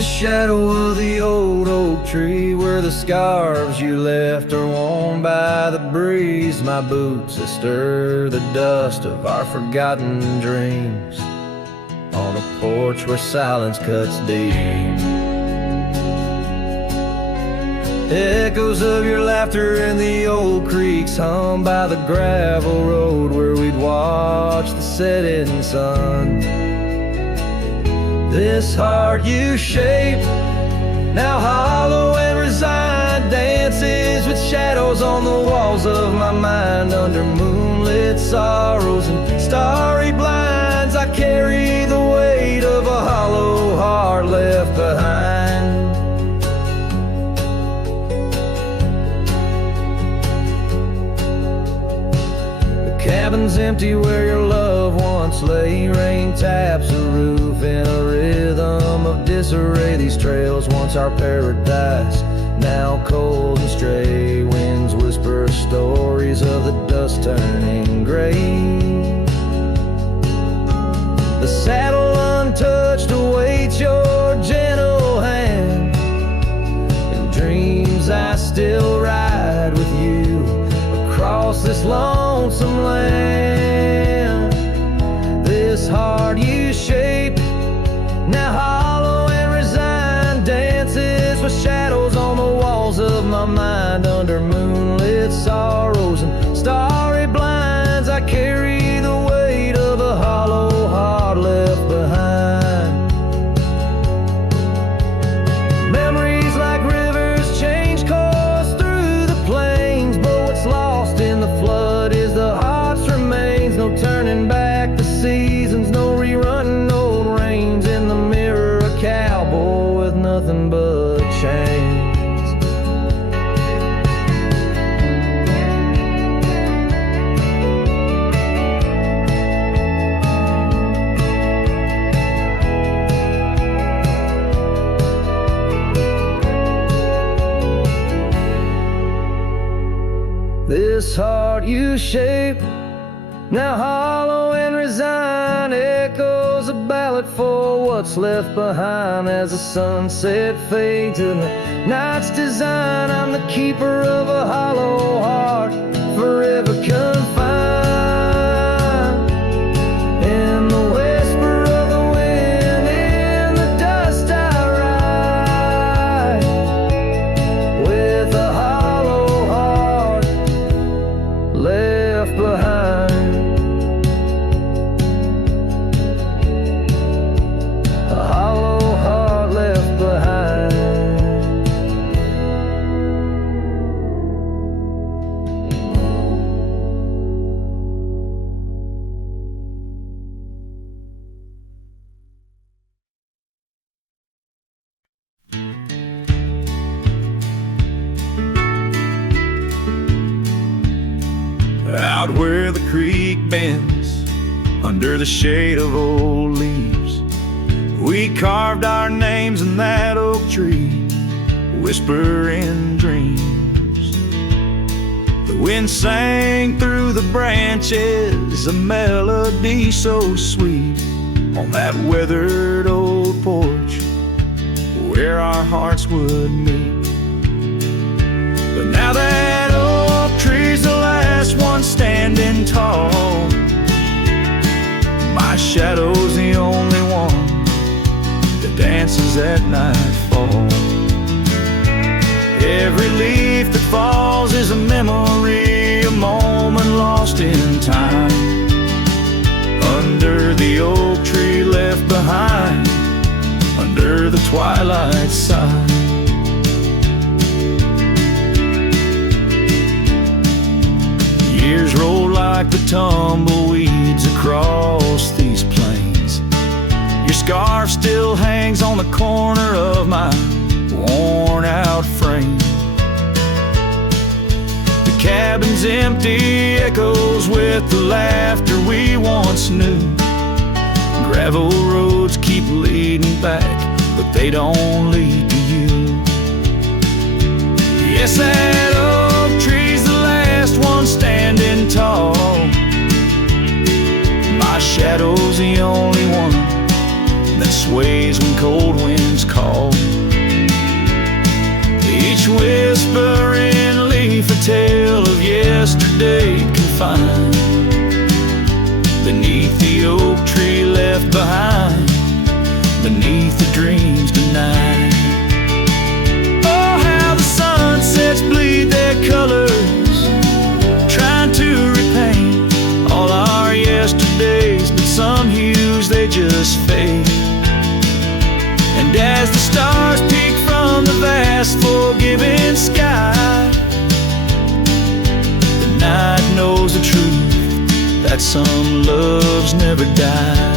the shadow of the old oak tree, where the scarves you left are worn by the breeze. My boots that stir the dust of our forgotten dreams, on a porch where silence cuts deep. Echoes of your laughter in the old creeks hum by the gravel road where we'd watch the setting sun. This heart you shaped, now hollow and resigned, dances with shadows on the walls of my mind. Under moonlit sorrows and starry blinds, I carry the weight of a hollow heart left behind. Cabin's empty where your loved once lay. Rain taps the roof in a rhythm of disarray. These trails, once our paradise, now cold and stray. Winds whisper stories of the dust turning gray. The saddle untouched awaits your gentle hand. In dreams I still ride with you across this lonesome land. This heart you shaped, now hollow and resigned, dances with shadows on the walls of my mind. Under moonlit sorrows and starry blinds, I carry the weight of a hollow heart left behind. Memories like rivers change course through the plains, but what's lost in the flood is the heart's remains. No turning back the seasons, no rerunning old reins. In the mirror a cowboy with nothing but chains. This heart you shaped, now hollow and resigned, echoes a ballad for what's left behind. As the sunset fades in the night's design, I'm the keeper of a hollow heart, forever confined. In the whisper of the wind, in the dust I ride, with a hollow heart left behind. A hollow heart left behind. Out where the creek bends, under the shade of old leaves, we carved our names in that oak tree, whispering dreams. The wind sang through the branches, a melody so sweet, on that weathered old porch where our hearts would meet. But now that oak tree's the last one standing tall, my shadow's the only one that dances at nightfall. Every leaf that falls is a memory, a moment lost in time, under the oak tree left behind, under the twilight side. Years roll like the tumbleweeds across these plains. Your scarf still hangs on the corner of my worn out frame. The cabin's empty, echoes with the laughter we once knew. Gravel roads keep leading back, but they don't lead to you. Yes, that oak tree's the last one standing tall, my shadow's the only one that sways when cold winds call. find beneath the oak tree left behind, beneath the dreams denied. Oh, how the sunsets bleed their colors, trying to repaint all our yesterdays, but some hues they just fade. And as the stars peek from the vast forgiving sky, the night knows the truth, that some loves never die.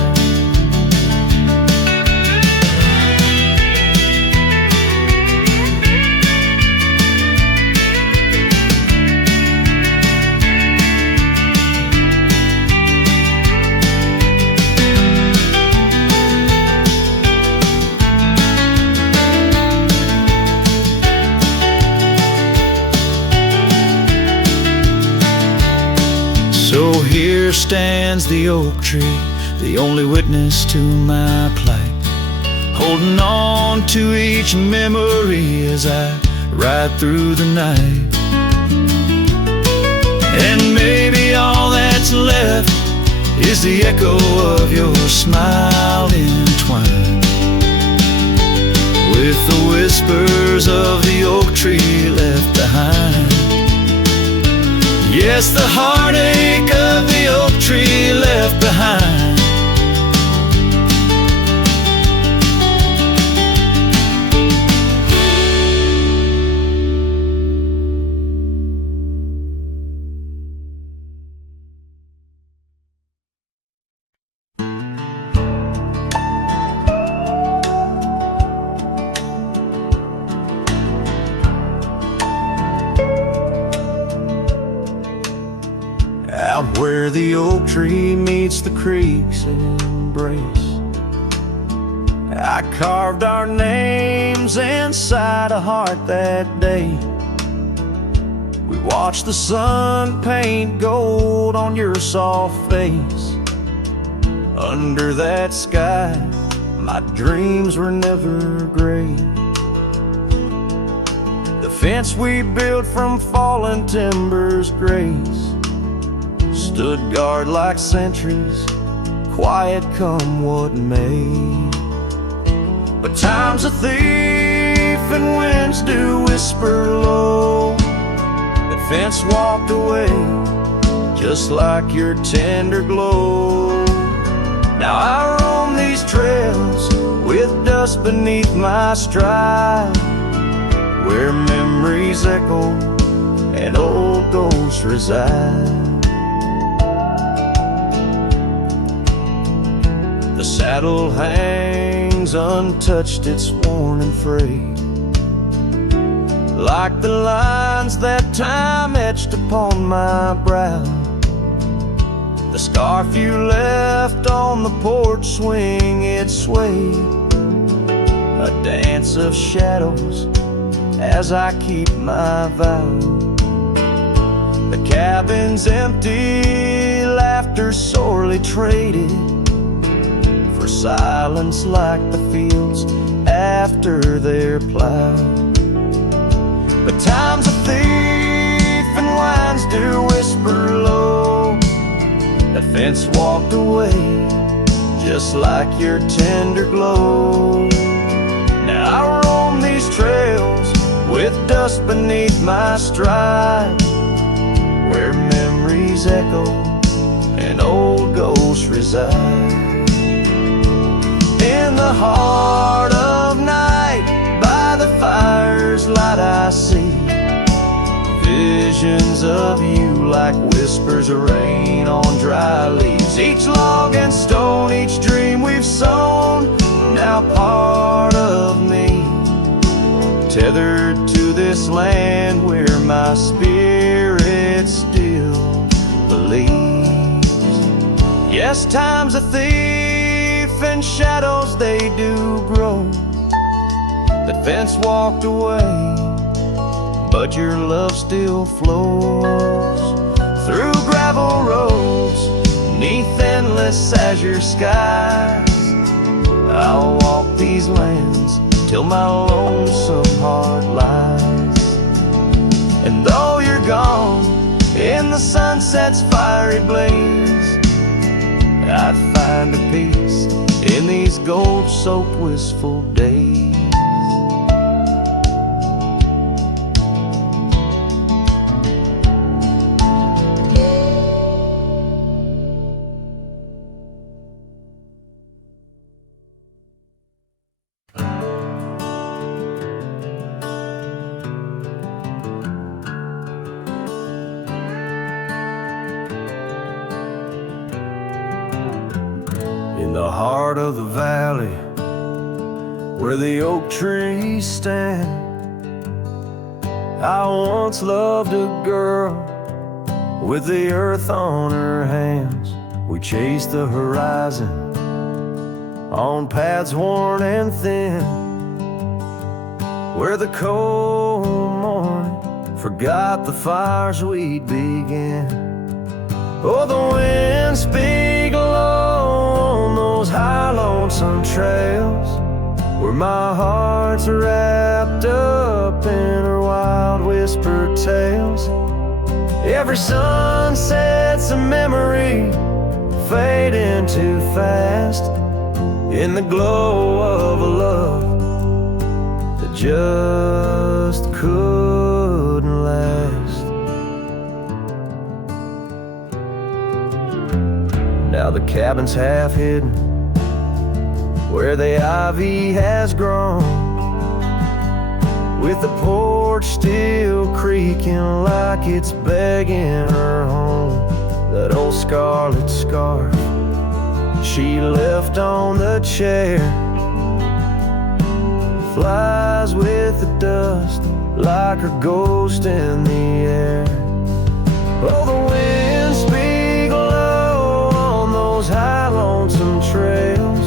So here stands the oak tree, the only witness to my plight, holding on to each memory as I ride through the night. And maybe all that's left is the echo of your smile entwined with the whispers of the oak tree left behind. Yes, the heartache of the oak tree left behind. Out where the oak tree meets the creek's embrace, I carved our names inside a heart that day. We watched the sun paint gold on your soft face. Under that sky, my dreams were never gray. The fence we built from fallen timbers grace stood guard like sentries, quiet come what may. But time's a thief and winds do whisper low. That fence walked away, just like your tender glow. Now I roam these trails with dust beneath my stride, where memories echo and old ghosts reside. The saddle hangs untouched, it's worn and frayed, like the lines that time etched upon my brow. The scarf you left on the porch swing, it swayed, a dance of shadows as I keep my vow. The cabin's empty, laughter sorely traded for silence like the fields after they're plowed. But time's a thief and winds do whisper low. That fence walked away, just like your tender glow. Now I roam these trails with dust beneath my stride, where memories echo and old ghosts reside. In the heart of night, by the fire's light I see visions of you like whispers of rain on dry leaves. Each log and stone, each dream we've sown, now part of me, tethered to this land where my spirit still believes. Yes, time's a thief and shadows they do grow. The fence walked away, but your love still flows through gravel roads, neath endless azure skies. I'll walk these lands till my lonesome heart lies. And though you're gone in the sunset's fiery blaze, I'd find a peace in these gold-soaked wistful days. In the heart of the valley, where the oak trees stand, I once loved a girl with the earth on her hands. We chased the horizon on paths worn and thin, where the cold morning forgot the fires we'd began. Oh, the wind speak low on those high lonesome trails, where my heart's wrapped up in her wild whispered tales. Every sunset's a memory fading too fast, in the glow of a love that just couldn't last. Now the cabin's half hidden where the ivy has grown, with the porch still creaking like it's begging her home. That old scarlet scarf she left on the chair flies with the dust like her ghost in the air. Oh, the wind speak low on those high lonesome trails,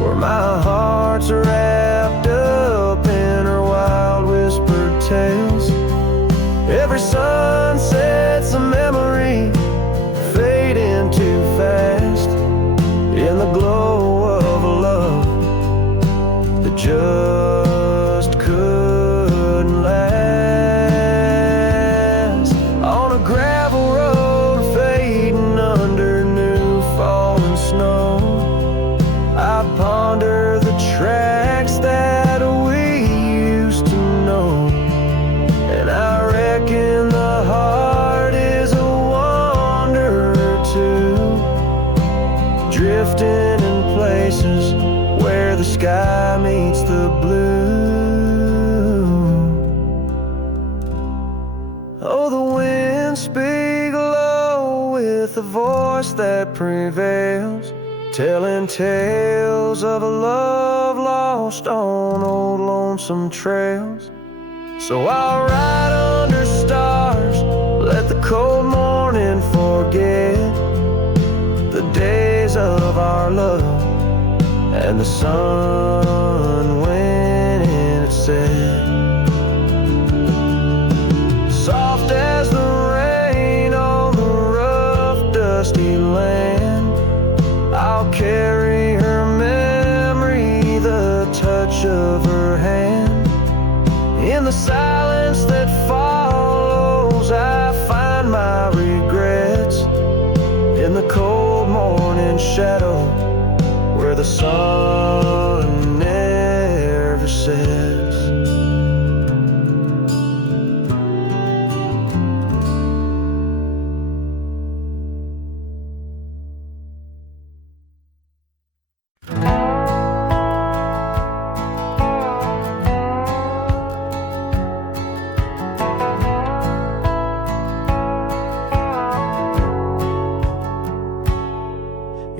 where my heart's wrapped up in her wild whispered tales. Every sunset's a memory fading too fast, in the glow of a love that just couldn't last. On a gravel road fading under new falling snow, I ponder the tracks that we used to know, and I reckon the heart is a wanderer too, drifting in places where the sky meets the blue. Oh, the wind speak low with a voice that prevails, telling tales of a love lost on old lonesome trails. So I'll ride under stars, let the cold morning forget the days of our love and the sun when it set. Soft as the rain on the rough dusty land, I'll carry her memory, the touch of her hand. In the silence that follows, I find my regrets, in the cold morning shadow where the sun never sets.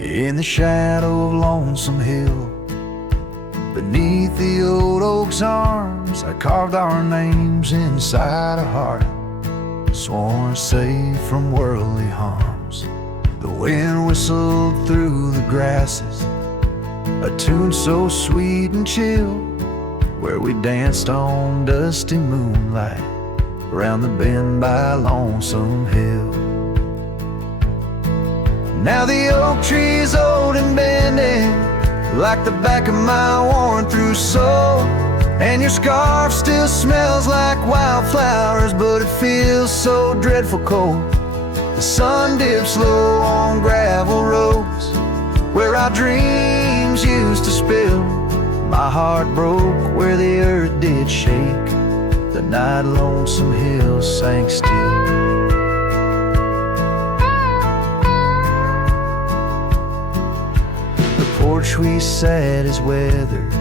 In the shadow of Lonesome Hill, beneath the old oak's arms, I carved our names inside a heart, sworn safe from worldly harms. The wind whistled through the grasses, a tune so sweet and chill, where we danced on dusty moonlight round the bend by Lonesome Hill. Now the oak tree's old and bending like the back of my worn-through soul, and your scarf still smells like wildflowers, but it feels so dreadful cold The sun dips low on gravel roads where our dreams used to spill. My heart broke where the earth did shake. The night lonesome hills sank still. The porch we sat is weathered.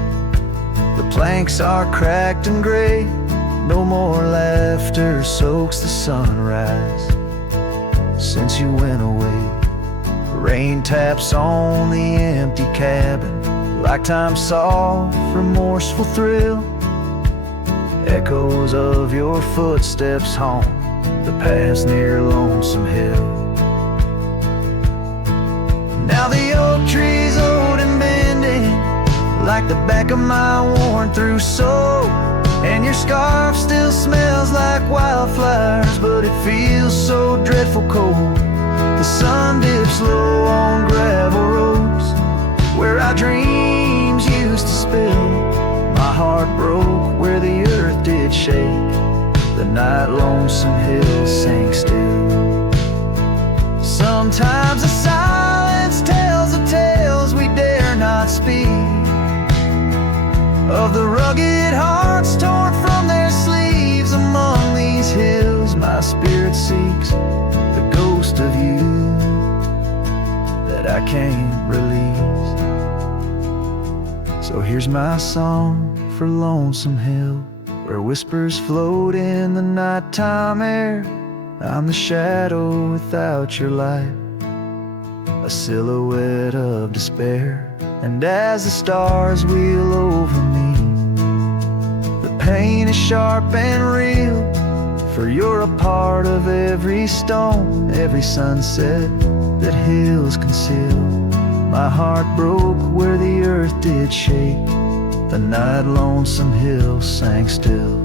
The planks are cracked and gray. No more laughter soaks the sunrise since you went away. Rain taps on the empty cabin like time's soft, remorseful thrill. Echoes of your footsteps haunt the paths near Lonesome Hill. Now the oak tree's old and bending like the back of my worn-through soul, and your scarf still smells like wildflowers, but it feels so dreadful cold. The sun dips low on gravel roads where our dreams used to spill. My heart broke where the earth did shake. The night lonesome hills sank still. Sometimes the silence tells of tales we dare not speak, of the rugged hearts torn from their sleeves. Among these hills my spirit seeks the ghost of you that I can't release. So here's my song for Lonesome Hill, where whispers float in the nighttime air. I'm the shadow without your light, a silhouette of despair. And as the stars wheel over me, the pain is sharp and real, for you're a part of every stone, every sunset that hills conceal. My heart broke where the earth did shake. The night lonesome hills sank still.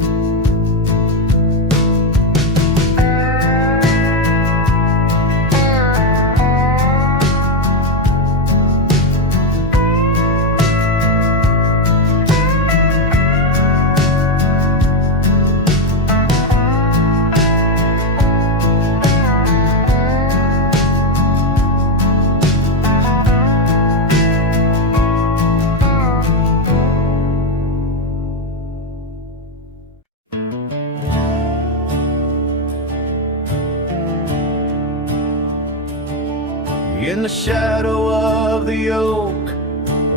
In the shadow of the oak,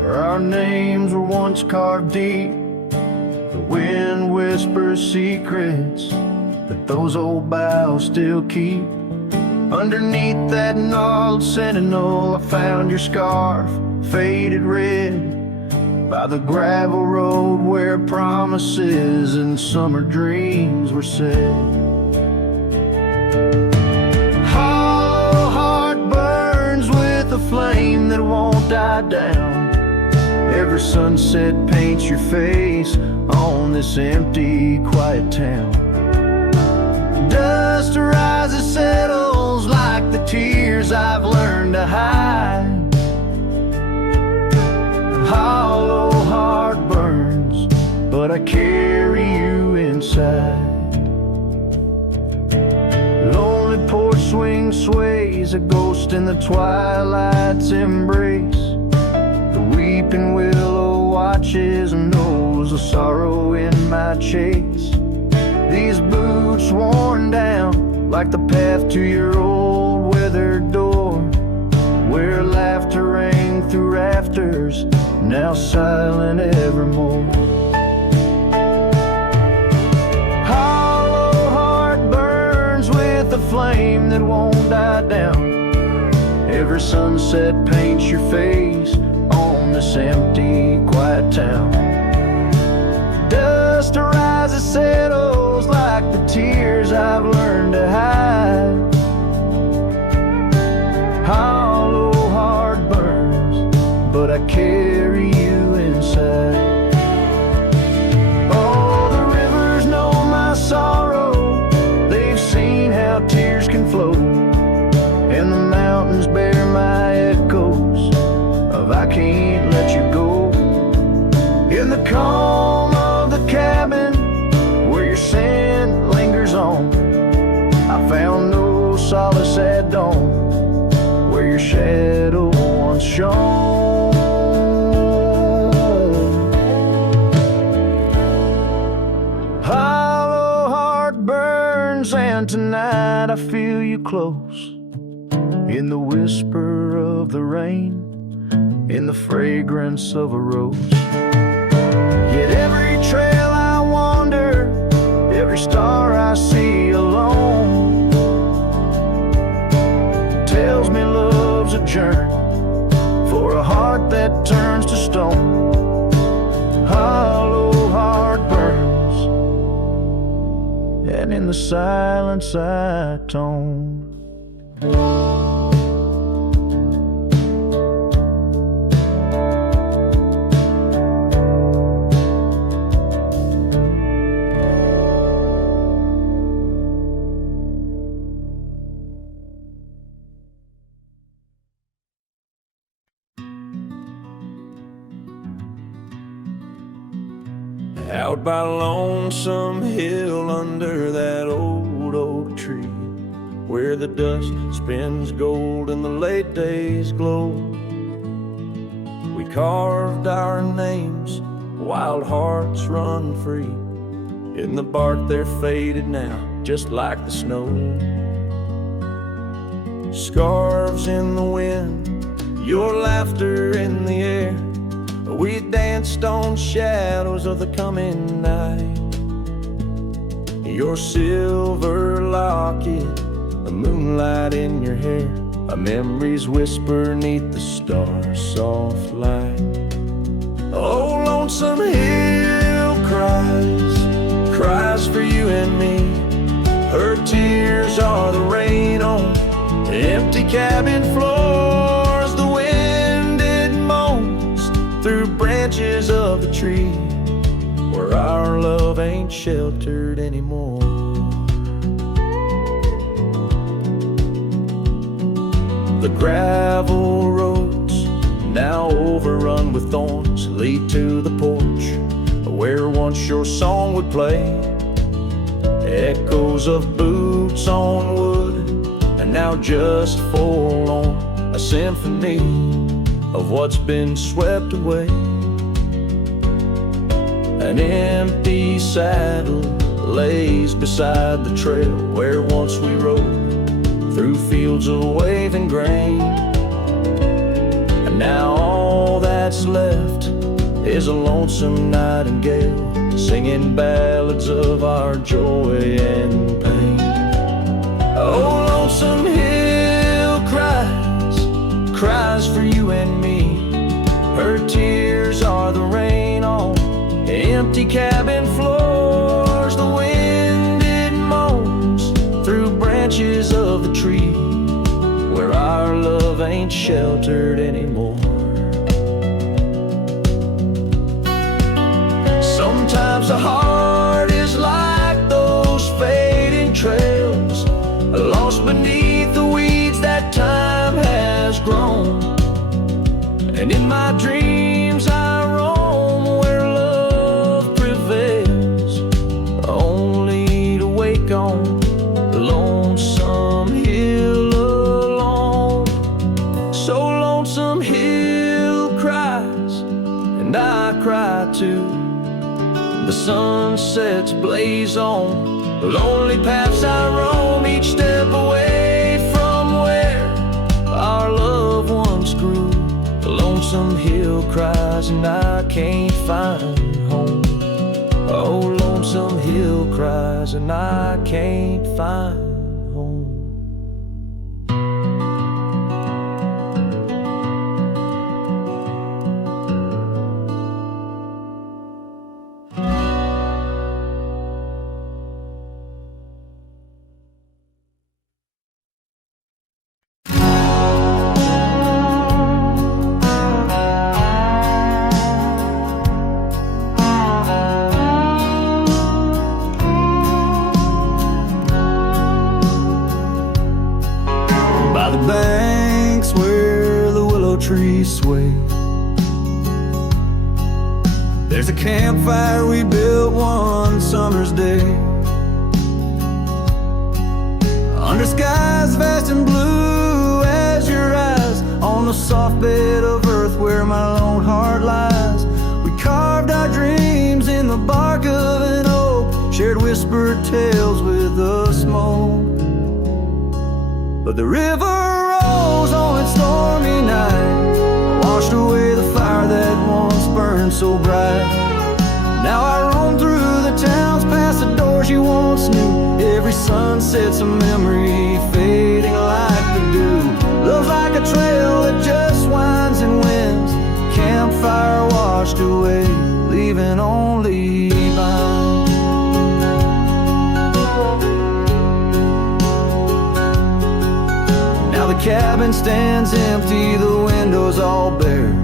where our names were once carved deep, the wind whispers secrets that those old boughs still keep. Underneath that gnarled sentinel, I found your scarf, faded red, by the gravel road where promises and summer dreams were said. A flame that won't die down. Every sunset paints your face on this empty, quiet town. Dust rises, settles like the tears I've learned to hide. Hollow heart burns, but I carry you inside. Lonely porch swing sways, a ghost in the twilight's embrace. The weeping willow watches and knows the sorrow in my chase. These boots worn down like the path to your old weathered door, where laughter rang through rafters, now silent evermore. The flame that won't die down. Every sunset paints your face on this empty, quiet town. Dust rises, settles like the tears I've learned to hide. Hollow heart burns, but I carry you inside. Oh, the rivers know my sorrow, how tears can flow, and the mountains bear my echoes of I can't let you go. In the calm of the cabin where your scent lingers on, I found no solid palace at dawn, where your shadow once shone. Hollow heart burns, and tonight I feel you close, in the whisper of the rain, in the fragrance of a rose. Yet every trail I wander, every star I see alone, tells me love's a journey for a heart that turns to stone. Hollow heart burns, and in the silence I tone. Out by Lonesome Hill under that old oak tree, where the dust spins gold and the late days glow, we carved our names, wild hearts run free. In the bark they're faded now, just like the snow. Scarves in the wind, your laughter in the air, we danced on shadows of the coming night. Your silver locket, the moonlight in your hair, a memory's whisper neath the stars' soft light. Oh, Lonesome Hill cries for you and me. Her tears are the rain on empty cabin floors. The wind, it moans through branches of the tree, where our love ain't sheltered anymore. The gravel roads, now overrun with thorns, lead to the porch where once your song would play. Echoes of boots on wood, and now just forlorn, a symphony of what's been swept away. An empty saddle lays beside the trail where once we rode through fields of waving grain. And now all that's left is a lonesome nightingale singing ballads of our joy and pain. Oh, Lonesome Hill cries for you and me. Her tears are the rain on empty cabin floors. The wind, it moans through branches of the tree, where our love ain't sheltered anymore. Sometimes the heart is like those fading trails, lost beneath the weeds that time has grown. And in my dreams I roam where love prevails, only to wake on the Lonesome Hill alone. So Lonesome Hill cries, and I cry too. The sunsets blaze on the lonely paths I roam, each step away from where our love once grew. The Lonesome Hill cries, and I can't find home. Oh, Lonesome Hill cries, and I can't find home. Banks where the willow trees sway, there's a campfire we built one summer's day. Under the sky's vast and blue as your eyes, on the soft bed of earth where my lone heart lies. We carved our dreams in the bark of an oak, shared whispered tales with the smoke. But the river rose on its stormy night, washed away the fire that once burned so bright. Now I roam through the towns, past the doors you once knew. Every sunset's a memory fading like the dew. Love's like a trail that just winds and winds, campfire washed away, leaving only vines. Now the cabin stands empty, the windows all bare,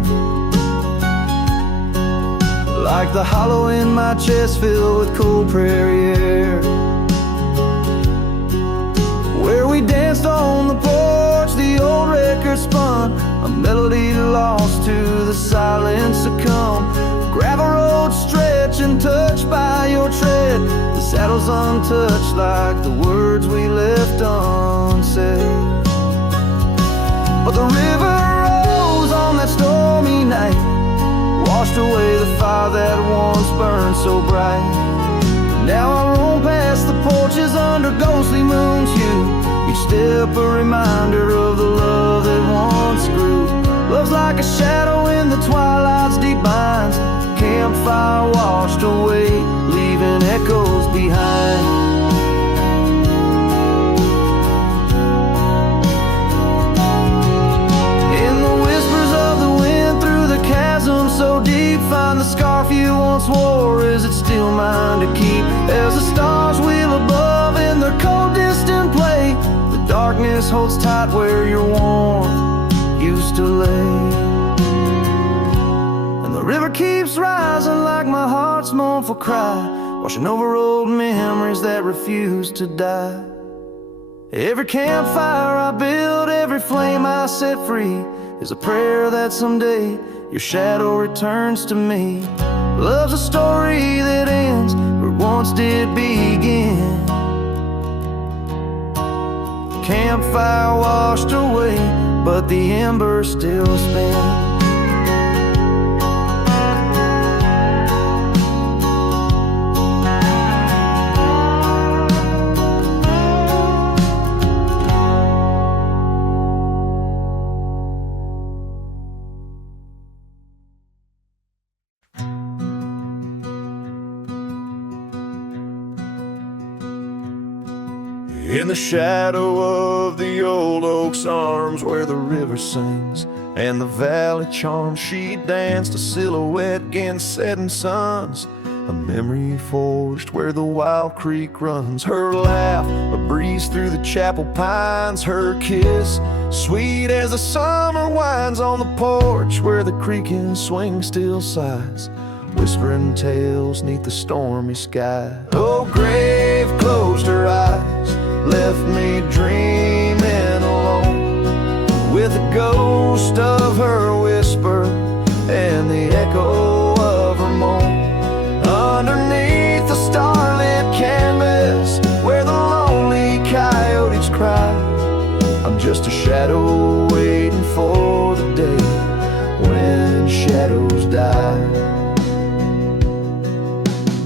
like the hollow in my chest filled with cool prairie air. Where we danced on the porch, the old record spun, a melody lost to the silence succumb. Gravel road stretching, touched by your tread, the saddle's untouched like the words we left unsaid. But the river rose on that stormy night, washed away the fire that once burned so bright. Now I roam past the porches under ghostly moon's hue, each step a reminder of the love that once grew. Love's like a shadow in the twilight's deep binds, campfire washed away, leaving echoes behind. Chasm so deep, find the scarf you once wore. Is it still mine to keep? As the stars wheel above in their cold distant play, the darkness holds tight where your warmth used to lay. And the river keeps rising like my heart's mournful cry, washing over old memories that refuse to die. Every campfire I build, every flame I set free, is a prayer that someday your shadow returns to me. Love's a story that ends where it once did begin. Campfire washed away, but the embers still spin. In the shadow of the old oak's arms, where the river sings and the valley charms, she danced a silhouette against setting suns, a memory forged where the wild creek runs. Her laugh, a breeze through the chapel pines, her kiss, sweet as the summer winds on the porch, where the creaking swing still sighs, whispering tales neath the stormy sky. Oh, grave closed her eyes, left me dreaming alone, with the ghost of her whisper and the echo of her moan. Underneath the starlit canvas, where the lonely coyotes cry, I'm just a shadow waiting for the day when shadows die.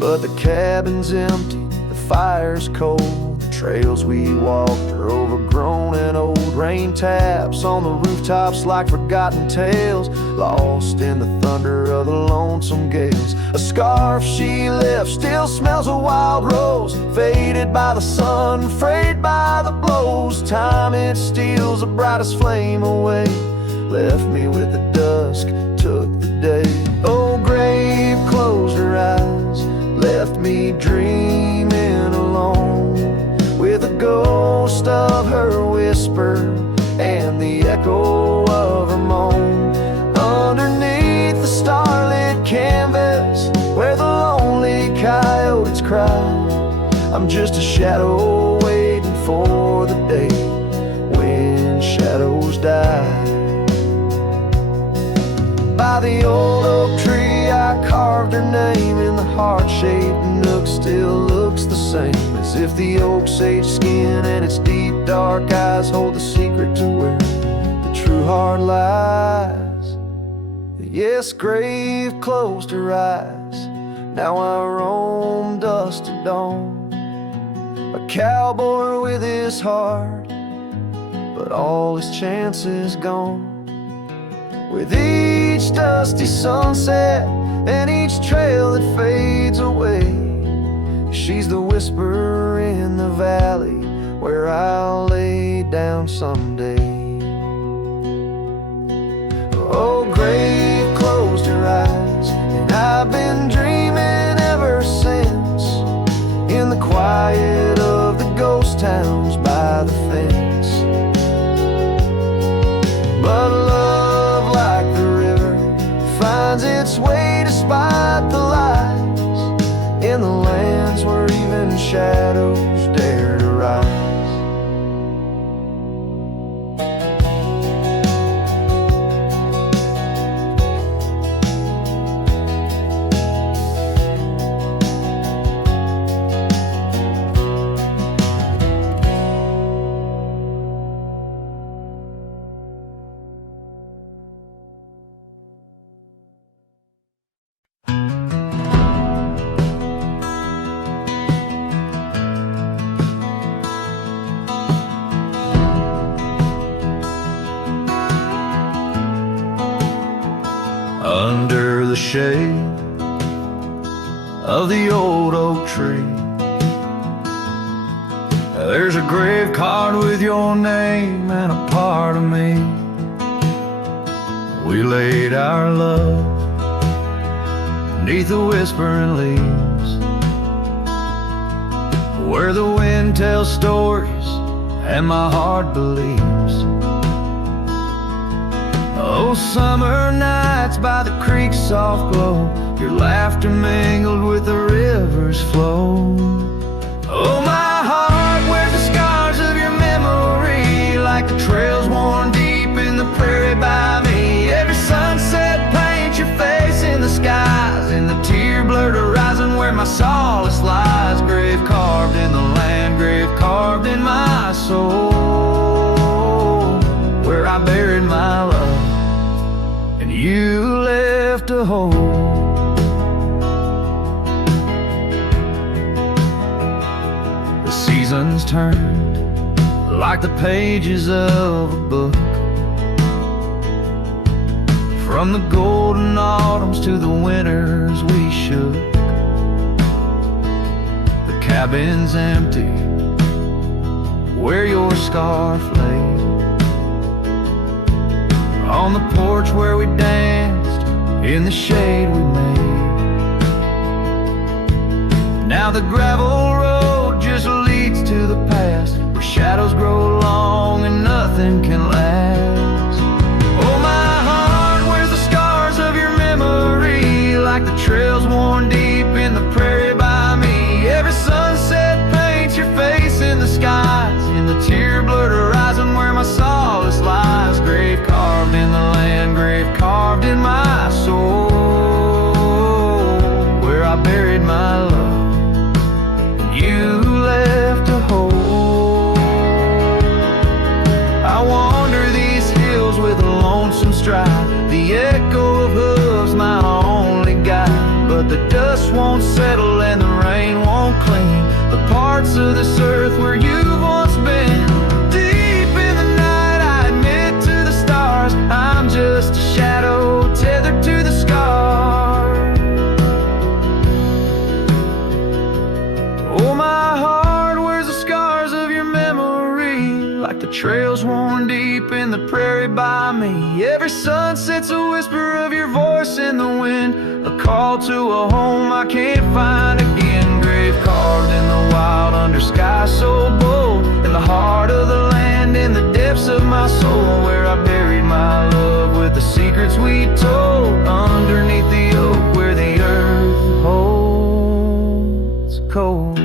But the cabin's empty, the fire's cold, the trails we walked are overgrown and old. Rain taps on the rooftops like forgotten tales, lost in the thunder of the lonesome gales. A scarf she left still smells of wild rose, faded by the sun, frayed by the blows. Time it steals the brightest flame away, left me with the dusk, took the day. Oh, grave closed her eyes, left me dreaming alone, with the ghost of her whisper and the echo of her moan. Underneath the starlit canvas, where the lonely coyotes cry, I'm just a shadow waiting for the day when shadows die. By the old oak tree I carved her name in the heart-shaped nook, still looks the same, as if the oak sage skin and its deep dark eyes hold the secret to where the true heart lies. Yes, grave closed her eyes, now I roam dusk to dawn, a cowboy with his heart, but all his chances gone. With each dusty sunset and each trail that fades away, she's the whisper in the valley where I'll lay down someday. Oh, grave closed her eyes, and I've been dreaming ever since, in the quiet of the ghost towns by the fence. But love, like the river, finds its way despite the lies, in the lands where even shadows dare to rise. Under the shade of the old oak tree, there's a grave card with your name and a part of me. We laid our love beneath the whispering leaves, where the wind tells stories and my heart believes. Oh, summer nights by the creek's soft glow, your laughter mingled with the river's flow. Oh, my heart wears the scars of your memory, like the trails worn deep in the prairie by me. Every sunset paints your face in the skies, in the tear-blurred horizon where my solace lies. Grave carved in the land, grave carved in my soul, where I buried my love and you left a hole. The seasons turned like the pages of a book, from the golden autumns to the winters we shook. The cabin's empty where your scarf lay, on the porch where we danced in the shade we made. Now the gravel road just leads to the past, where shadows grow long and nothing can last. Oh, my heart wears the scars of your memory, like the trails worn deep in the prairie by me. Every sunset paints your face in the skies, in the tear-blurred horizon where my solace lies. Grave carved in the land, grave carved in my soul, where I buried my love and you left a hole. I wander these hills with a lonesome stride, the echo of hooves my only guide. But the dust won't settle and the rain won't clean the parts of this earth where you've once been. I'm just a shadow tethered to the scar. Oh, my heart wears the scars of your memory, like the trails worn deep in the prairie by me. Every sunset's a whisper of your voice in the wind, a call to a home I can't find again. Grave carved in the wild under sky so bold, in the heart of the land, in the depths of my soul, where I buried my love with the secrets we told, underneath the oak where the earth holds cold.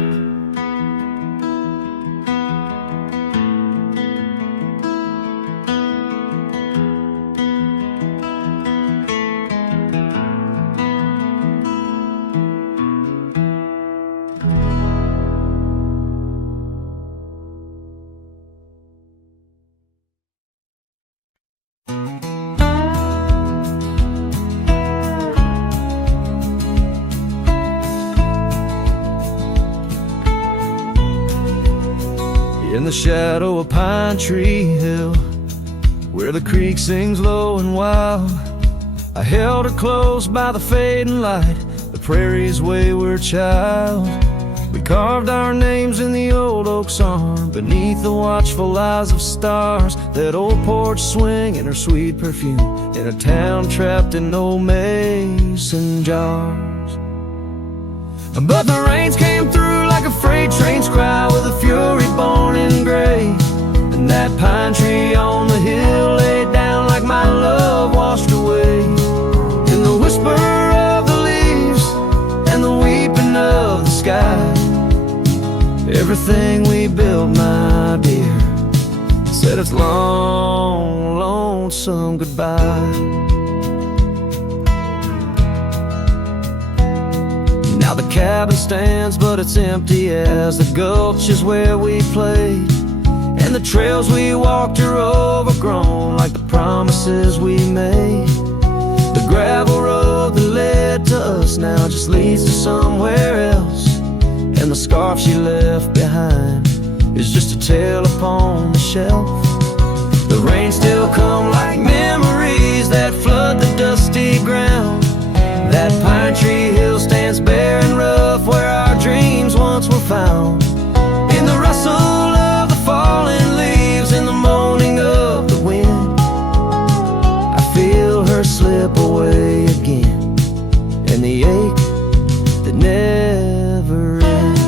the shadow of Pine Tree Hill, where the creek sings low and wild. I held her close by the fading light, the prairie's wayward child. We carved our names in the old oak's arm, beneath the watchful eyes of stars. That old porch swing and her sweet perfume, in a town trapped in old mason jars. But the rains came through like a freight train's cry, with a fury born in gray. And that pine tree on the hill laid down like my love washed away. In the whisper of the leaves and the weeping of the sky, everything we built, my dear, said its long, lonesome goodbye. Now the cabin stands, but it's empty as the gulch is where we played. And the trails we walked are overgrown like the promises we made. The gravel road that led to us now just leads to somewhere else. And the scarf she left behind is just a tale upon the shelf. The rains still come like memories that flood the dusty ground. That pine tree hill stands bare and rough, where our dreams once were found. In the rustle of the falling leaves, in the moaning of the wind, I feel her slip away again, and the ache that never ends.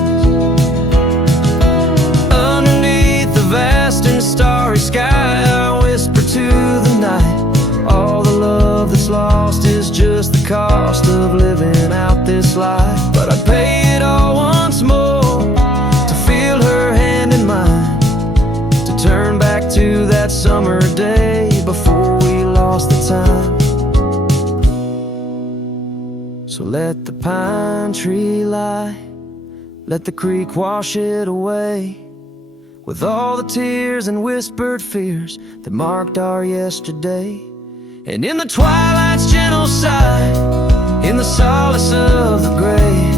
Underneath the vast and starry sky, I whisper to the night, all the love that's lost is just the cost of living out this life. But I'd pay it all once more to feel her hand in mine, to turn back to that summer day before we lost the time. So let the pine tree lie, let the creek wash it away, with all the tears and whispered fears that marked our yesterday. And in the twilight's gentle sigh, in the solace of the gray,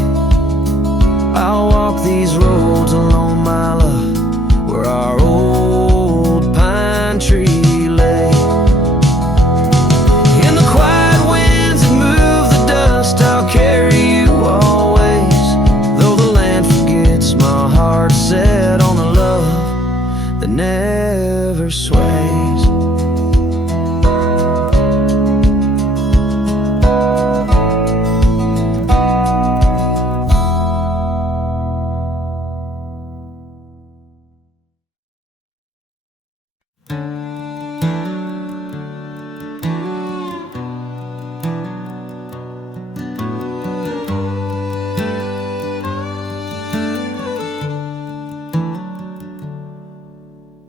I'll walk these roads alone, my love, where our old pine tree lay. In the quiet winds that move the dust, I'll carry you always, though the land forgets, my heart set on the love that never sways.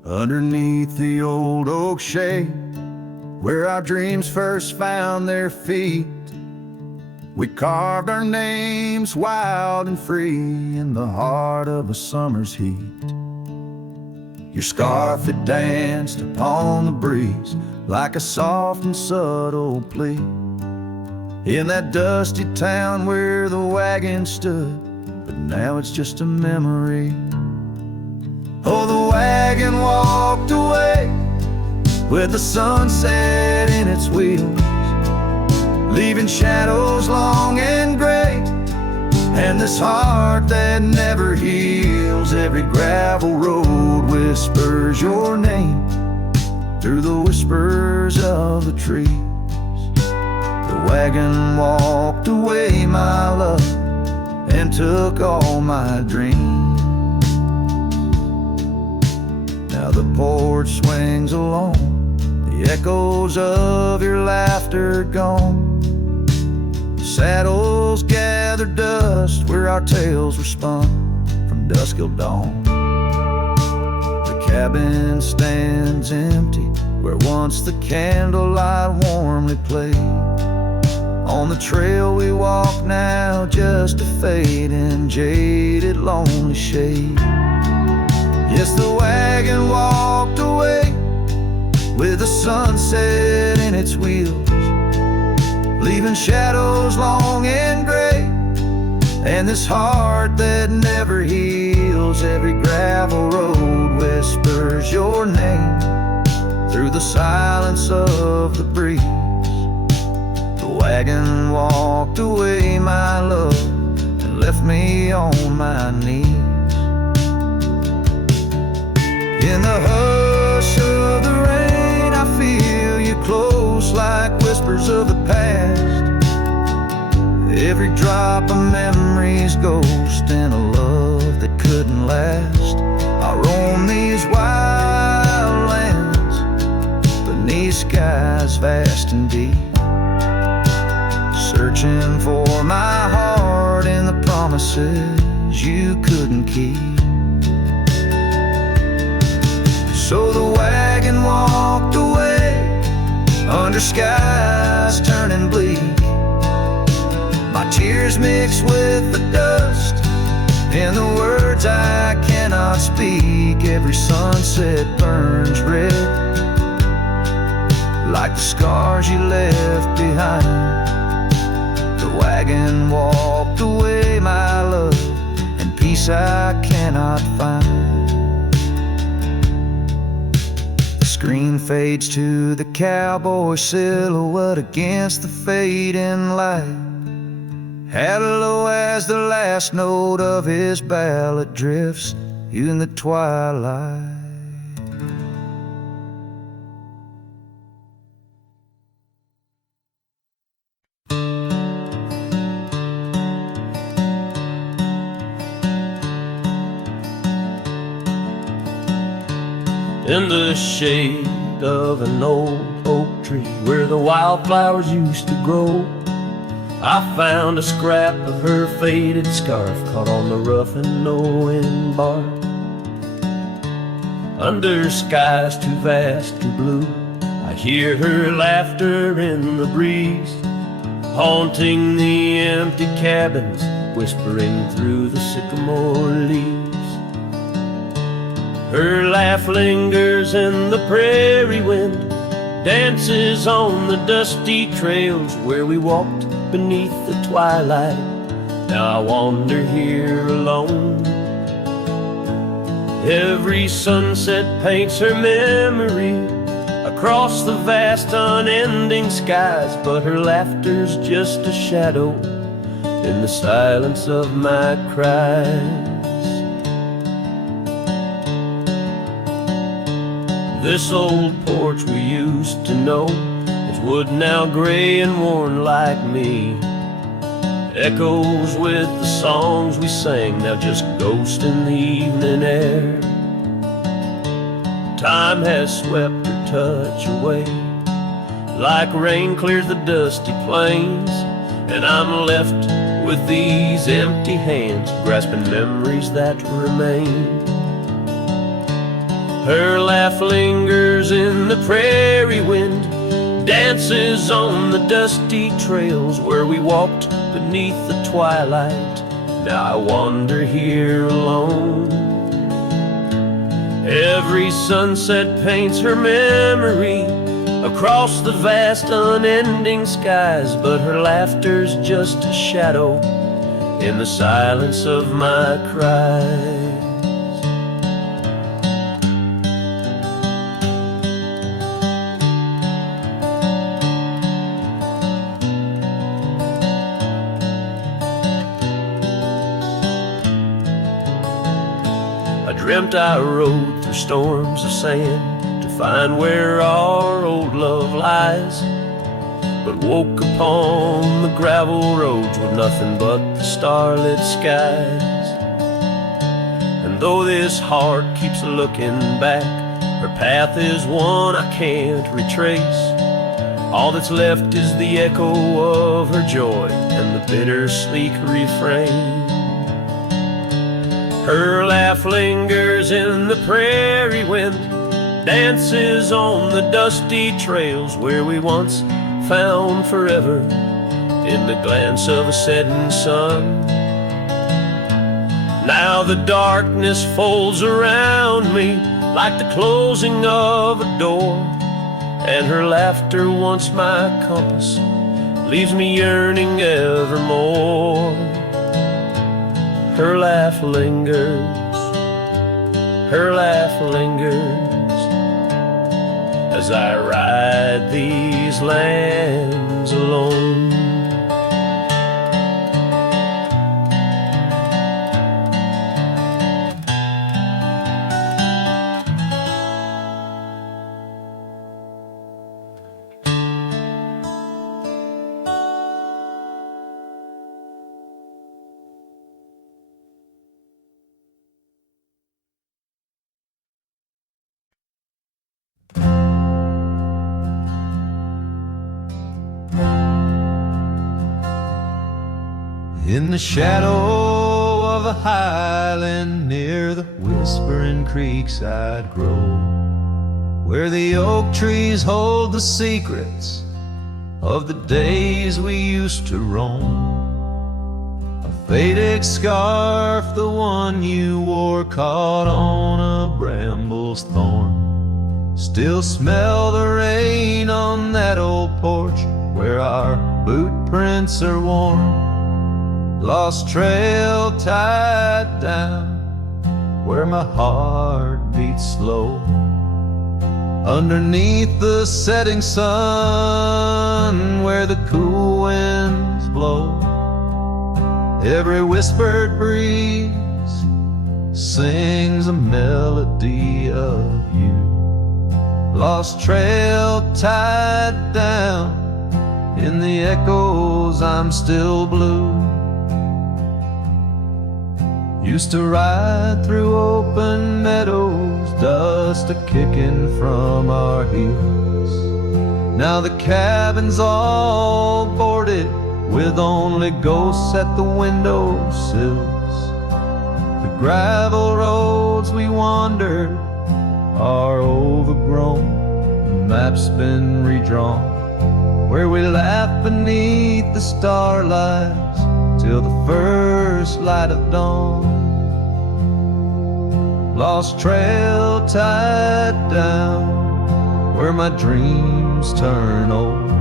Underneath the old oak shade, where our dreams first found their feet, we carved our names wild and free in the heart of a summer's heat. Your scarf had danced upon the breeze like a soft and subtle plea, in that dusty town where the wagon stood, but now it's just a memory. Oh, the wagon walked away with the sunset in its wheels, leaving shadows long and gray, and this heart that never heals. Every gravel road whispers your name through the whispers of the trees. The wagon walked away, my love, and took all my dreams. Now the porch swings alone, the echoes of your laughter gone. Saddles gather dust where our tales were spun from dusk till dawn. The cabin stands empty where once the candlelight warmly played. On the trail we walk now, just a fading, jaded, lonely shade. Yes, the wagon walked away with the sunset in its wheels, leaving shadows long and gray, and this heart that never heals. fields, every gravel road whispers your name through the silence of the breeze. The wagon walked away, my love, and left me on my knees. In the hush of the rain, I feel you close like whispers of the past. Every drop of memory's ghost in a love that couldn't last. I roam these wild lands beneath skies vast and deep, searching for my heart in the promises you couldn't keep. So the wagon walked away under skies turning bleak. My tears mix with the dust and the words I cannot speak. Every sunset burns red like the scars you left behind. The wagon walked away, my love, and peace I cannot find. The screen fades to the cowboy silhouette against the fading light. Hello as the last note of his ballad drifts in the twilight. In the shade of an old oak tree where the wildflowers used to grow, I found a scrap of her faded scarf caught on the rough and knowing bark. Under skies too vast, too blue, I hear her laughter in the breeze, haunting the empty cabins, whispering through the sycamore leaves. Her laugh lingers in the prairie wind, dances on the dusty trails where we walked beneath the twilight. Now I wander here alone. Every sunset paints her memory across the vast unending skies, but her laughter's just a shadow in the silence of my cries. This old porch we used to know is wood now gray and worn like me. Echoes with the songs we sang, now just ghosts in the evening air. Time has swept her touch away, like rain clears the dusty plains, and I'm left with these empty hands, grasping memories that remain. Her laugh lingers in the prairie wind, dances on the dusty trails where we walked beneath the twilight. Now I wander here alone. Every sunset paints her memory across the vast unending skies, but her laughter's just a shadow in the silence of my cries. Dreamt I rode through storms of sand to find where our old love lies, but woke upon the gravel roads with nothing but the starlit skies. And though this heart keeps looking back, her path is one I can't retrace. All that's left is the echo of her joy and the bittersweet refrain. Her laugh lingers in the prairie wind, dances on the dusty trails where we once found forever in the glance of a setting sun. Now the darkness folds around me like the closing of a door, and her laughter, once my compass, leaves me yearning evermore. Her laugh lingers her laugh lingers as I ride these lands alone. In the shadow of a highland near the whispering creeks I'd grow, where the oak trees hold the secrets of the days we used to roam. A faded scarf, the one you wore, caught on a bramble's thorn. Still smell the rain on that old porch where our boot prints are worn. Lost trail tied down where my heart beats slow. Underneath the setting sun where the cool winds blow. Every whispered breeze sings a melody of you. Lost trail tied down in the echoes, I'm still blue. Used to ride through open meadows, dust a-kicking from our heels. Now the cabin's all boarded with only ghosts at the windowsills. The gravel roads we wandered are overgrown, the map's been redrawn, where we laugh beneath the starlights till the first light of dawn. Lost trail tied down where my dreams turn old.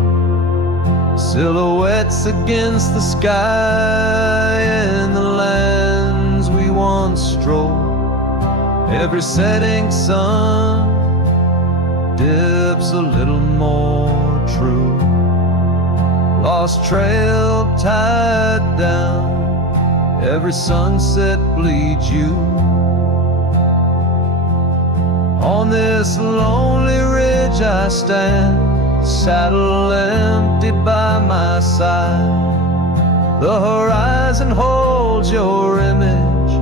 Silhouettes against the sky and the lands we once strolled. Every setting sun dips a little more true. Lost trail tied down, every sunset bleeds you. On this lonely ridge I stand, saddle empty by my side. The horizon holds your image,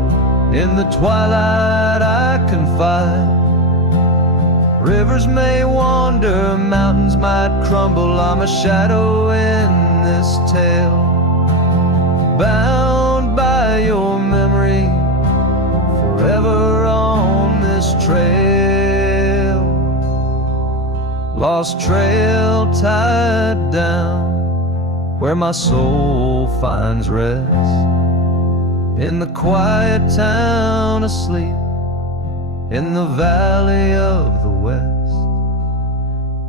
in the twilight I confide. Rivers may wander, mountains might crumble, I'm a shadow in this tale, bound by your memory, forever on this trail. Lost trail tied down where my soul finds rest, in the quiet town asleep, in the valley of the west.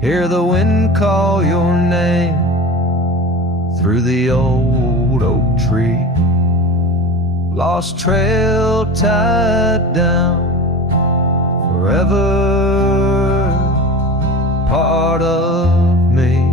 Hear the wind call your name through the old oak tree. Lost trail tied down, forever part of me.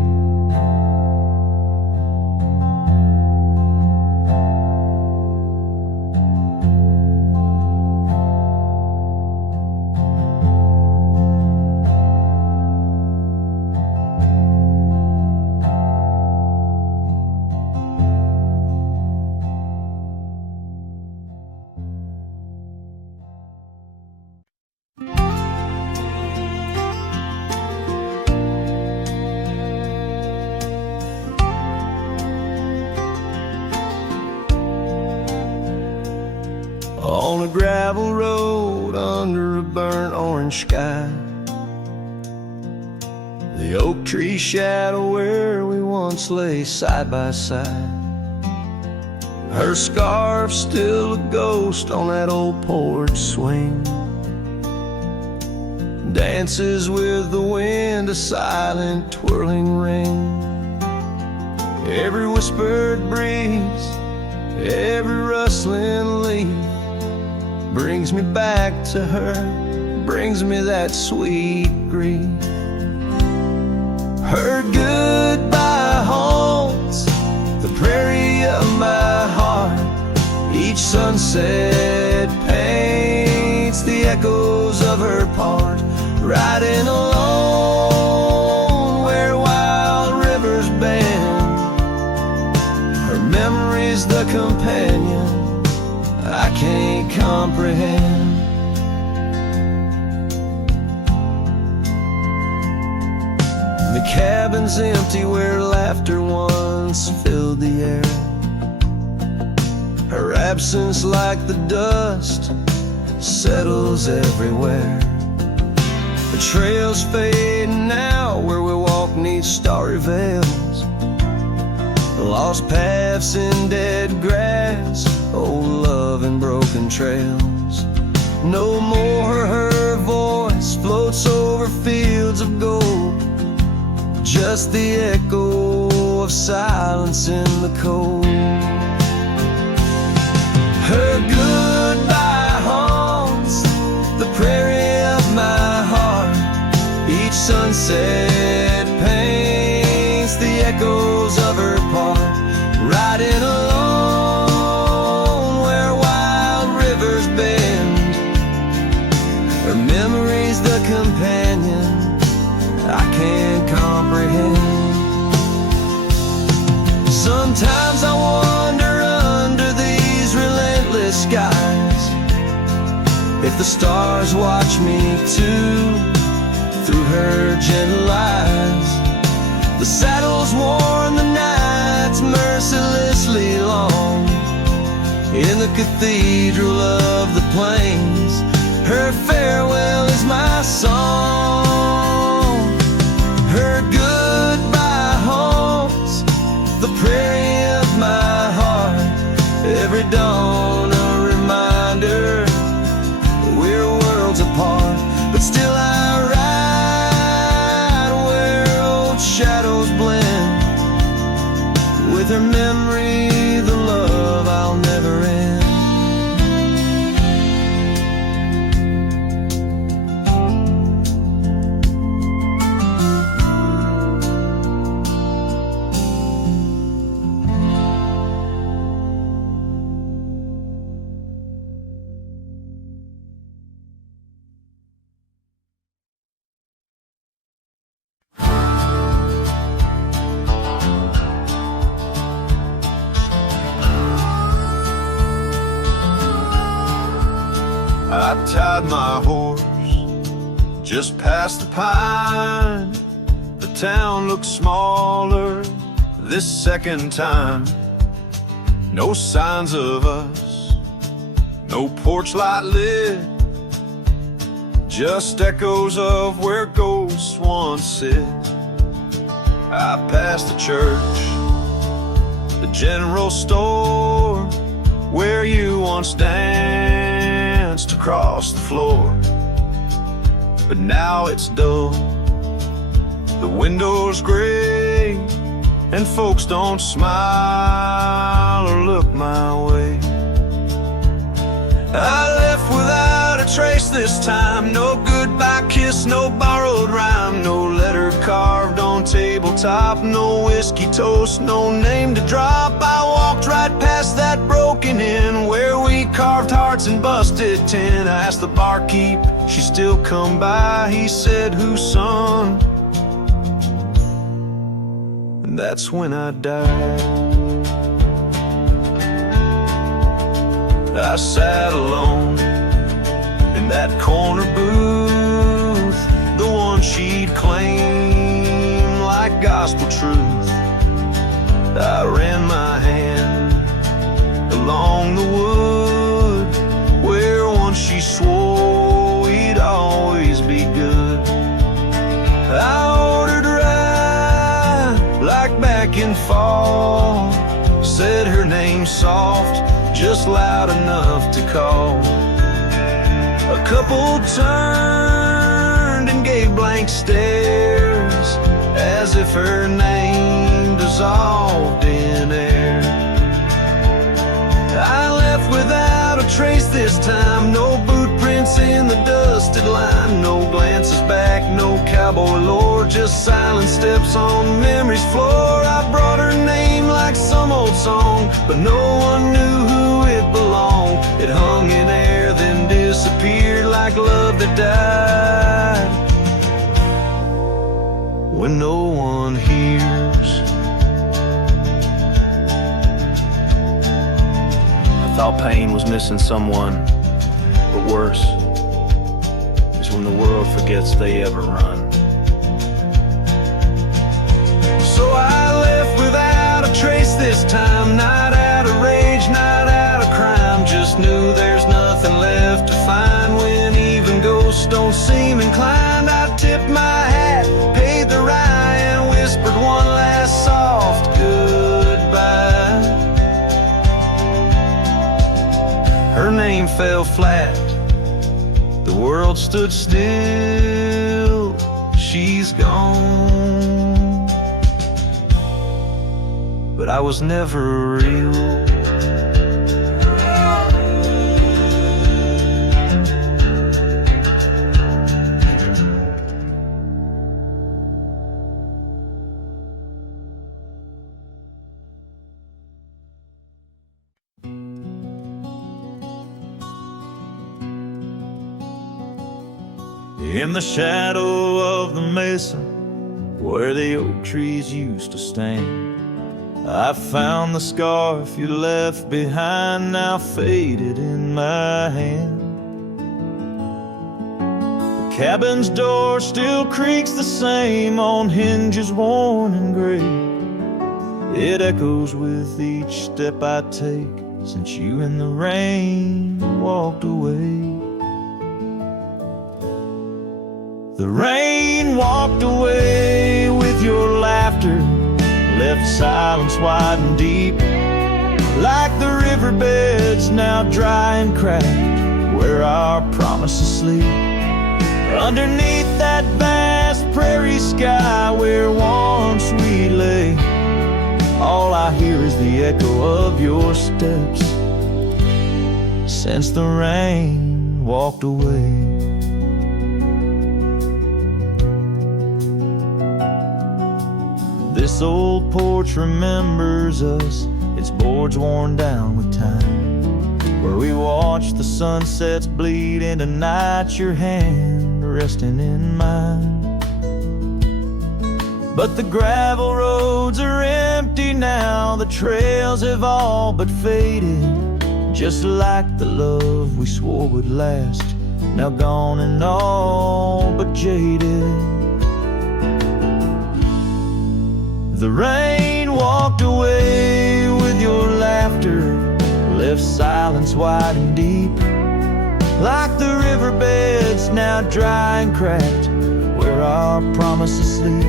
On a gravel road under a burnt orange sky, the oak tree shadow where we once lay side by side. Her scarf still a ghost on that old porch swing, dances with the wind, a silent twirling ring. Every whispered breeze, every rustling leaf brings me back to her, brings me that sweet grief. Her goodbye haunts the prairie of my heart. Each sunset paints the echoes of her part. Riding alone where wild rivers bend, her memory's the companion I can't comprehend. The cabin's empty where laughter once filled the air. Her absence, like the dust, settles everywhere. The trails fade now, where we walk neath starry veils. Lost paths in dead grass, old love and broken trails. No more her voice floats over fields of gold, just the echo of silence in the cold. Her goodbye haunts the prairie of my heart. Each sunset paints the echoes of her part. Riding alone where wild rivers bend, her memory's the companion I can't comprehend. Sometimes I wonder under these relentless skies if the stars watch me too, through her gentle eyes. The saddle's worn, the night's mercilessly long. In the cathedral of the plains, her farewell is my song. Her goodbye haunts the prairie of my heart. Every dawn a reminder we're worlds apart, but still I ride where old shadows blend. With her memory, the love I'll never end. I tied my horse just past the pine. The town looks smaller this second time. No signs of us, no porch light lit, just echoes of where ghosts once sit. I passed the church, the general store, where you once danced across the floor. But now it's dull, the windows gray, and folks don't smile or look my way. I left without a trace this time. No goodbye kiss, no borrowed rhyme, no letter carved on tabletop, no whiskey toast, no name to drop. I walked right past that broken inn where we carved hearts and busted tin. I asked the barkeep, she still come by. He said, whose son? And that's when I died. I sat alone in that corner booth, the one she'd claim like gospel truth. I ran my hand along the wood where once she swore we'd always be good. I ordered rye like back in fall, said her name soft, just loud enough to call. A couple turned and gave blank stares, as if her name dissolved in air. I left without a trace this time. No boot prints in the dusted line, no glances back, no cowboy lore, just silent steps on memory's floor. I brought her name like some old song, but no one knew who it belonged. It hung in air, then disappeared like love that died when no one hears. I thought pain was missing someone, but worse is when the world forgets they ever run. So I left without a trace this time, not out of rage, not out of crime. Just knew there's nothing left to find when even ghosts don't seem inclined. I tipped my hat, paid the rye, and whispered one last soft goodbye. Her name fell flat, the world stood still, she's gone. But I was never real. In the shadow of the mesa, where the oak trees used to stand, I found the scarf you left behind, now faded in my hand. The cabin's door still creaks the same on hinges worn and gray. It echoes with each step I take since you in the rain walked away. The rain walked away with your laughter, left silence wide and deep, like the riverbeds now dry and cracked, where our promises sleep. Underneath that vast prairie sky where once we lay, all I hear is the echo of your steps since the rain walked away. This old porch remembers us, its boards worn down with time, where we watched the sunsets bleed into night, your hand resting in mine. But the gravel roads are empty now, the trails have all but faded, just like the love we swore would last, now gone and all but jaded. The rain walked away with your laughter, left silence wide and deep, like the riverbeds now dry and cracked, where our promises sleep.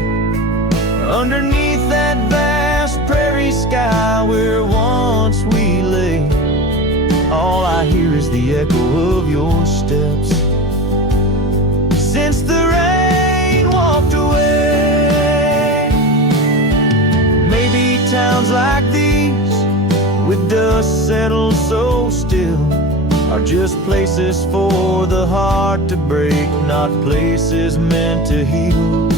Underneath that vast prairie sky where once we lay, all I hear is the echo of your steps since the rain walked away. Maybe towns like these, with dust settled so still, are just places for the heart to break, not places meant to heal.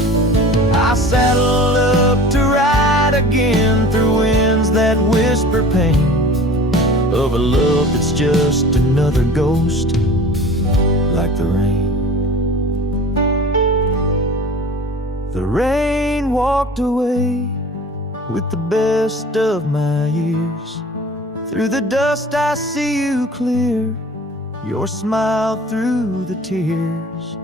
I saddle up to ride again through winds that whisper pain of a love that's just another ghost, like the rain. The rain walked away with the best of my years. Through the dust I see you clear, your smile through the tears.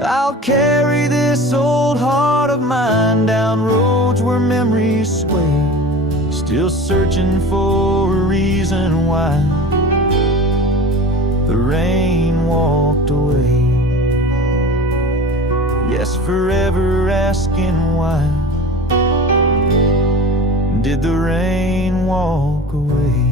I'll carry this old heart of mine down roads where memories sway, still searching for a reason why the rain walked away. Yes, forever asking why did the rain walk away?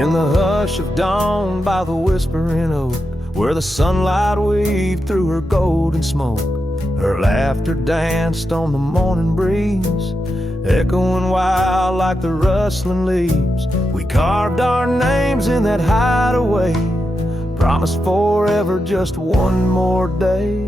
In the hush of dawn by the whispering oak, where the sunlight weaved through her golden smoke, her laughter danced on the morning breeze, echoing wild like the rustling leaves. We carved our names in that hideaway, promised forever just one more day.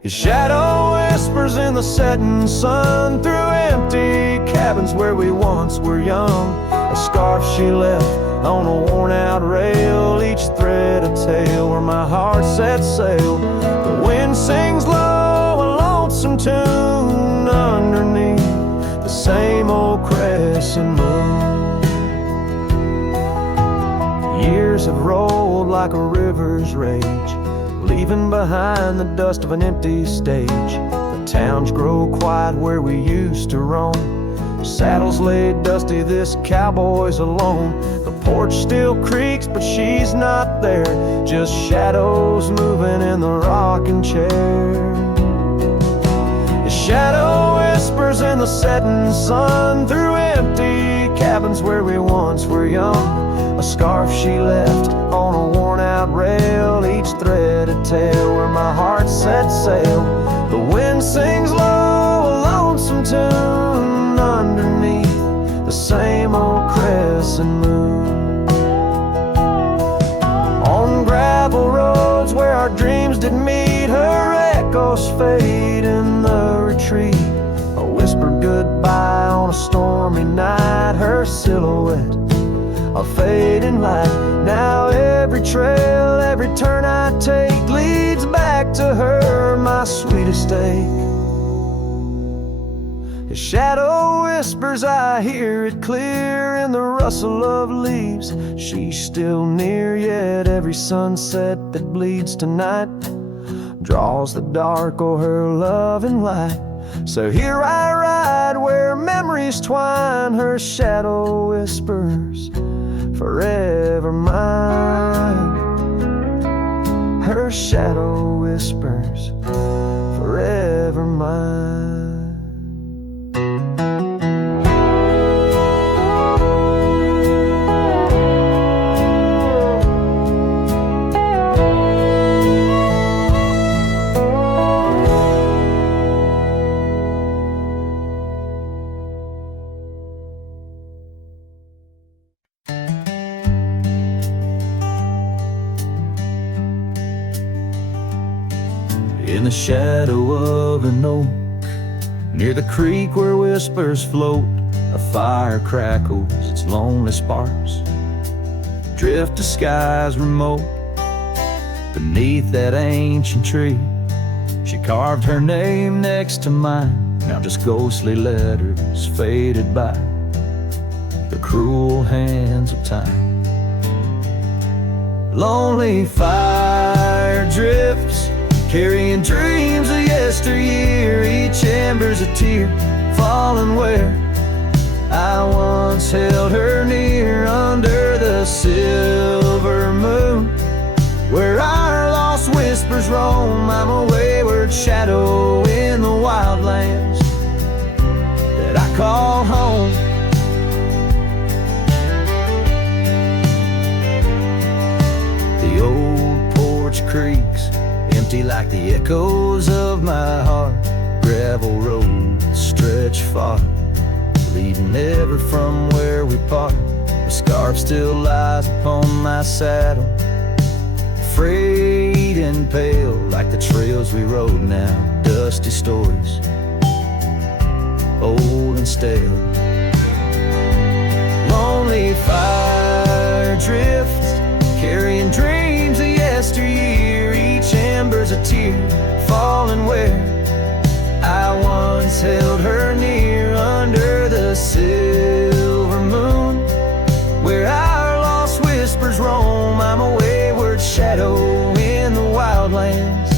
His shadow whispers in the setting sun through empty cabins where we once were young. A scarf she left on a worn-out rail, each thread a tale where my heart set sail. The wind sings low, a lonesome tune underneath the same old crescent moon. Years have rolled like a river's rage, leaving behind the dust of an empty stage. The towns grow quiet where we used to roam, saddles laid dusty, this cowboy's alone. The porch still creaks, but she's not there, just shadows moving in the rocking chair. His shadow whispers in the setting sun through empty cabins where we once were young. A scarf she left on a worn-out rail, each thread a tale where my heart set sail. The wind sings low, a lonesome tune underneath the same old crescent moon. On gravel roads where our dreams did meet, her echoes fade in the retreat. A whispered goodbye on a stormy night, her silhouette a fading light. Now every trail, every turn I take leads back to her, my sweetest ache. His shadow whispers, I hear it clear in the rustle of leaves. She's still near, yet every sunset that bleeds tonight draws the dark o'er her loving light. So here I ride where memories twine, her shadow whispers, forever mine. Her shadow whispers, forever mine. In the shadow of an oak, near the creek where whispers float, a fire crackles its lonely sparks, drift to skies remote. Beneath that ancient tree, she carved her name next to mine, now just ghostly letters faded by the cruel hands of time. Lonely fire drifts, carrying dreams of yesteryear, each ember's a tear falling where I once held her near. Under the silver moon, where our lost whispers roam, I'm a wayward shadow in the wildlands that I call home. The old porch creaks, empty like the echoes of my heart. Gravel roads stretch far, leading ever from where we part. The scarf still lies upon my saddle, frayed and pale like the trails we rode now. Dusty stories, old and stale. Lonely fire drifts, carrying dreams of yesteryear, each ember's a tear falling where I once held her near. Under the silver moon, where our lost whispers roam, I'm a wayward shadow in the wildlands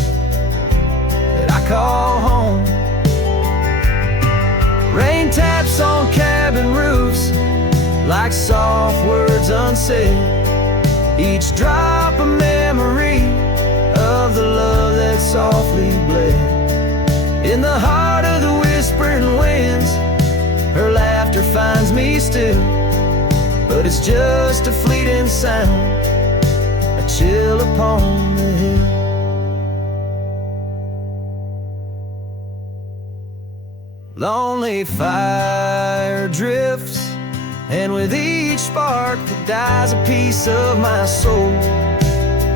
that I call home. Rain taps on cabin roofs like soft words unsaid, each drop a memory of the love that softly bled. In the heart of the whispering winds, her laughter finds me still, but it's just a fleeting sound, a chill upon the hill. Lonely fire drifts, and with each spark that dies, a piece of my soul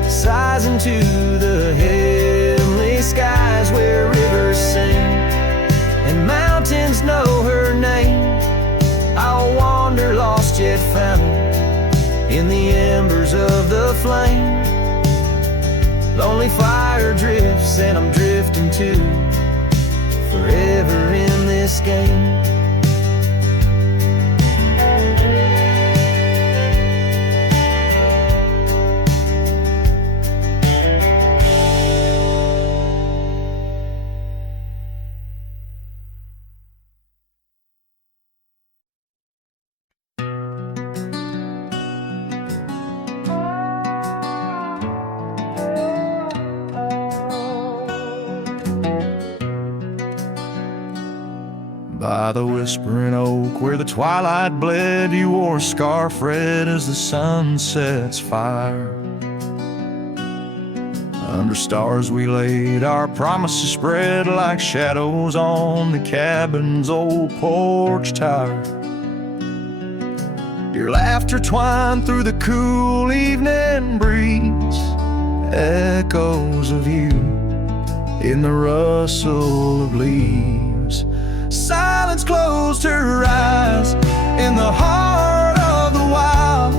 sighs into the heavenly skies, where rivers sing and mountains know her name. I'll wander lost yet found in the embers of the flame. Lonely fire drifts, and I'm drifting too, forever in this game. By the whispering oak where the twilight bled, you wore a scarf red as the sun sets fire. Under stars we laid our promises spread like shadows on the cabin's old porch tower. Your laughter twined through the cool evening breeze, echoes of you in the rustle of leaves. Silence closed her eyes in the heart of the wild,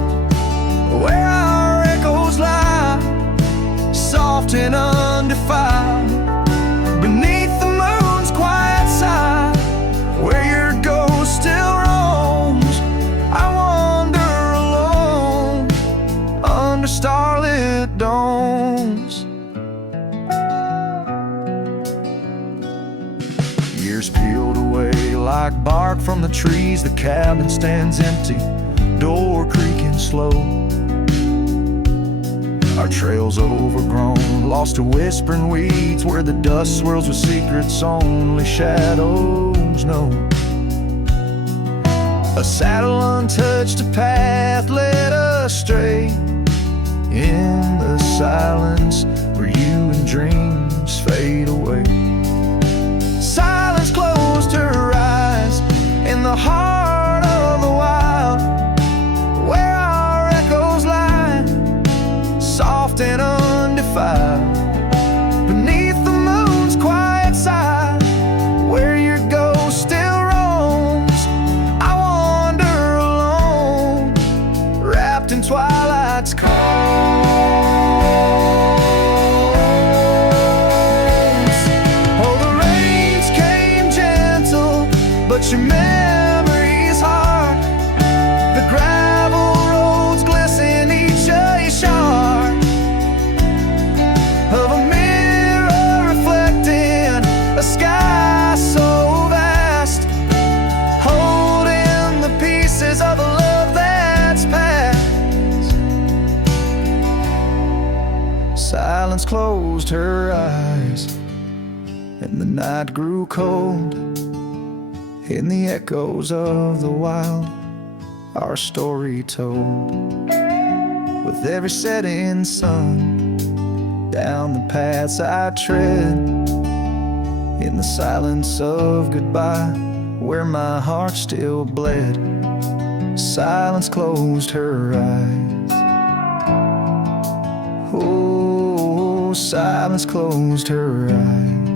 where our echoes lie, soft and undefiled, beneath the moon's quiet side, where your ghost still roams. I wander alone under starlit domes. Years peeled away like bark from the trees, the cabin stands empty, door creaking slow. Our trails overgrown, lost to whispering weeds, where the dust swirls with secrets only shadows know. A saddle untouched, a path led astray, in the silence where you and dreams fade away. Silence closed her eyes in the heart of the wild, where our echoes lie, soft and undefiled, beneath the moon's quiet side, where your ghost still roams. I wander alone, wrapped in twilight's calm. But your memory's hard. The gravel roads glisten, each a shard of a mirror reflecting a sky so vast, holding the pieces of a love that's past. Silence closed her eyes, and the night grew cold. In the echoes of the wild, our story told. With every setting sun, down the paths I tread, in the silence of goodbye, where my heart still bled. Silence closed her eyes. Oh, silence closed her eyes.